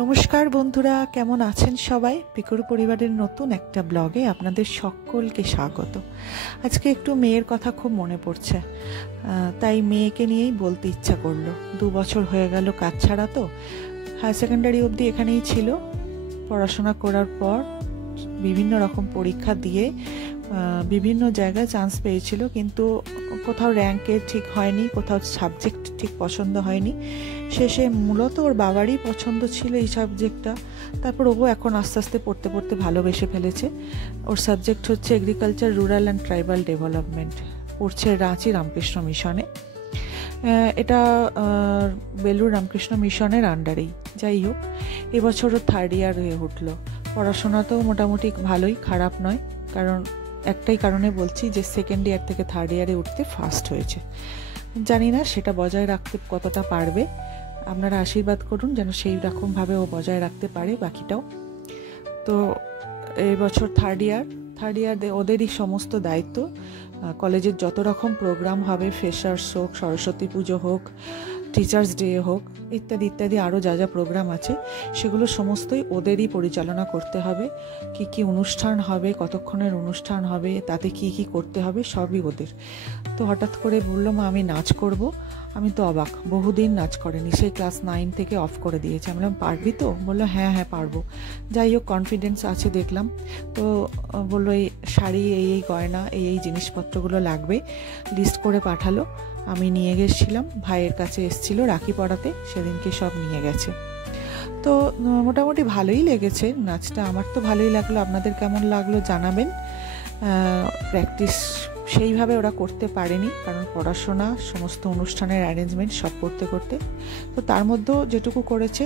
নমস্কার বন্ধুরা, কেমন আছেন সবাই? পিকুর পরিবারের নতুন একটা ব্লগে আপনাদের সকলকে স্বাগত। আজকে একটু মেয়ের কথা খুব মনে পড়ছে, তাই মেয়েকে নিয়েই বলতে ইচ্ছা করলো। 2 বছর হয়ে গেল কাজ ছাড়া, তো হায়ার সেকেন্ডারি অবধি এখানেই ছিল। পড়াশোনা করার পর বিভিন্ন রকম পরীক্ষা দিয়ে বিভিন্ন জায়গায় চান্স পেয়েছিল, কিন্তু কোথাও র্যাঙ্কে ঠিক হয়নি, কোথাও সাবজেক্ট ঠিক পছন্দ হয়নি। শেষে মূলত ওর বাবারই পছন্দ ছিল এই সাবজেক্টটা। তারপর ও এখন আস্তে আস্তে পড়তে পড়তে ভালোবেসে ফেলেছে। ওর সাবজেক্ট হচ্ছে agriculture, rural and tribal development. পড়ছে রাঁচি রামকৃষ্ণ মিশনে। এটা বেলুর রামকৃষ্ণ মিশনের আন্ডারেই। যাই হোক, এবছরও 3rd ইয়ার হয়ে উঠলো। পড়াশোনাতেও মোটামুটি ভালোই, খারাপ নয়। কারণ একটাই কারণে বলছি যে 2nd ইয়ার থেকে 3rd ইয়ারে উঠতে ফার্স্ট হয়েছে। জানি না সেটা বজায় রাখতে কতটা পারবে। আপনারা আশীর্বাদ করুন যেন সেই রকমভাবে ও বজায় রাখতে পারে বাকিটাও। তো এই বছর 3rd ইয়ার ওদেরই সমস্ত দায়িত্ব। কলেজের যত রকম প্রোগ্রাম হবে, ফ্রেশার্স হোক, সরস্বতী পুজো হোক, টিচার্স ডে হোক, ইত্যাদি ইত্যাদি আরও যা যা প্রোগ্রাম আছে সেগুলো সমস্তই ওদেরই পরিচালনা করতে হবে। কি কি অনুষ্ঠান হবে, কতক্ষণের অনুষ্ঠান হবে, তাতে কি কি করতে হবে, সবই ওদের। তো হঠাৎ করে বললো, মা আমি নাচ করব। আমি তো অবাক, বহুদিন নাচ করেনি, সেই ক্লাস 9 থেকে অফ করে দিয়েছে। আমি বললাম, পারবি তো? বললো, হ্যাঁ পারবো। যাই হোক, কনফিডেন্স আছে দেখলাম। তো বললো, এই শাড়ি, এই গয়না, এই জিনিসপত্রগুলো লাগবে, লিস্ট করে পাঠালো। আমি নিয়ে গেছিলাম, ভাইয়ের কাছে এসেছিল রাখি পড়াতে, সেদিনকে সব নিয়ে গেছে। তো মোটামুটি ভালোই লেগেছে নাচটা, আমার তো ভালোই লাগলো। আপনাদের কেমন লাগলো জানাবেন। প্র্যাকটিস সেইভাবে ওরা করতে পারেনি, কারণ পড়াশোনা, সমস্ত অনুষ্ঠানের অ্যারেঞ্জমেন্ট সব করতে করতে। তো তার মধ্যেও যেটুকু করেছে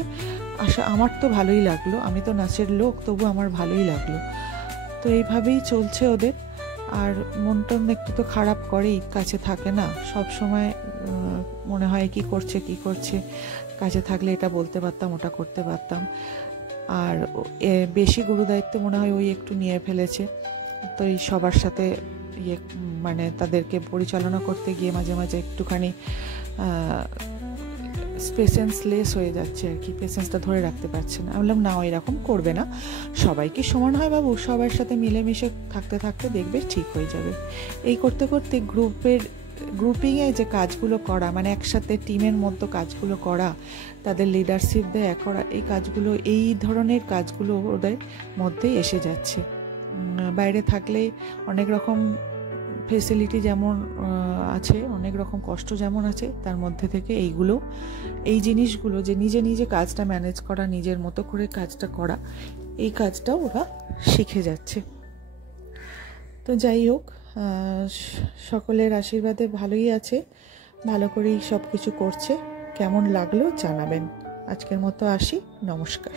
আমার তো ভালোই লাগলো। আমি তো নাচের লোক, তবু আমার ভালোই লাগলো। তো এইভাবেই চলছে ওদের। আর মনটা একটু তো খারাপ করেই, কাছে থাকে না সব সময়। মনে হয় কি করছে, কাছে থাকলে এটা বলতে পারতাম, ওটা করতে পারতাম। আর বেশি গুরুদায়িত্ব মনে হয় ওই একটু নিয়ে ফেলেছে। তো এই সবার সাথে মানে তাদেরকে পরিচালনা করতে গিয়ে মাঝে মাঝে একটুখানি পেশেন্সলেস হয়ে যাচ্ছে আর কি, পেশেন্সটা ধরে রাখতে পারছে না। আমি বললাম, না এরকম করবে না, সবাই কি সমান হয় বাবু? সবার সাথে মিলেমিশে থাকতে থাকতে দেখবে ঠিক হয়ে যাবে। এই করতে করতে গ্রুপিংয়ে যে কাজগুলো করা, মানে একসাথে টিমের মধ্যে কাজগুলো করা, তাদের লিডারশিপ দেয়া করা, এই কাজগুলো, এই ধরনের কাজগুলো ওদের মধ্যেই এসে যাচ্ছে। বাইরে থাকলে অনেক রকম ফেসিলিটি যেমন আছে, অনেক রকম কষ্ট যেমন আছে, তার মধ্যে থেকে এই জিনিসগুলো যে নিজে নিজে কাজটা ম্যানেজ করা, নিজের মতো করে কাজটা করা, এই কাজটাও ওরা শিখে যাচ্ছে। তো যাই হোক, সকলের আশীর্বাদে ভালোই আছে, ভালো করেই সব কিছু করছে। কেমন লাগলো জানাবেন। আজকের মতো আসি, নমস্কার।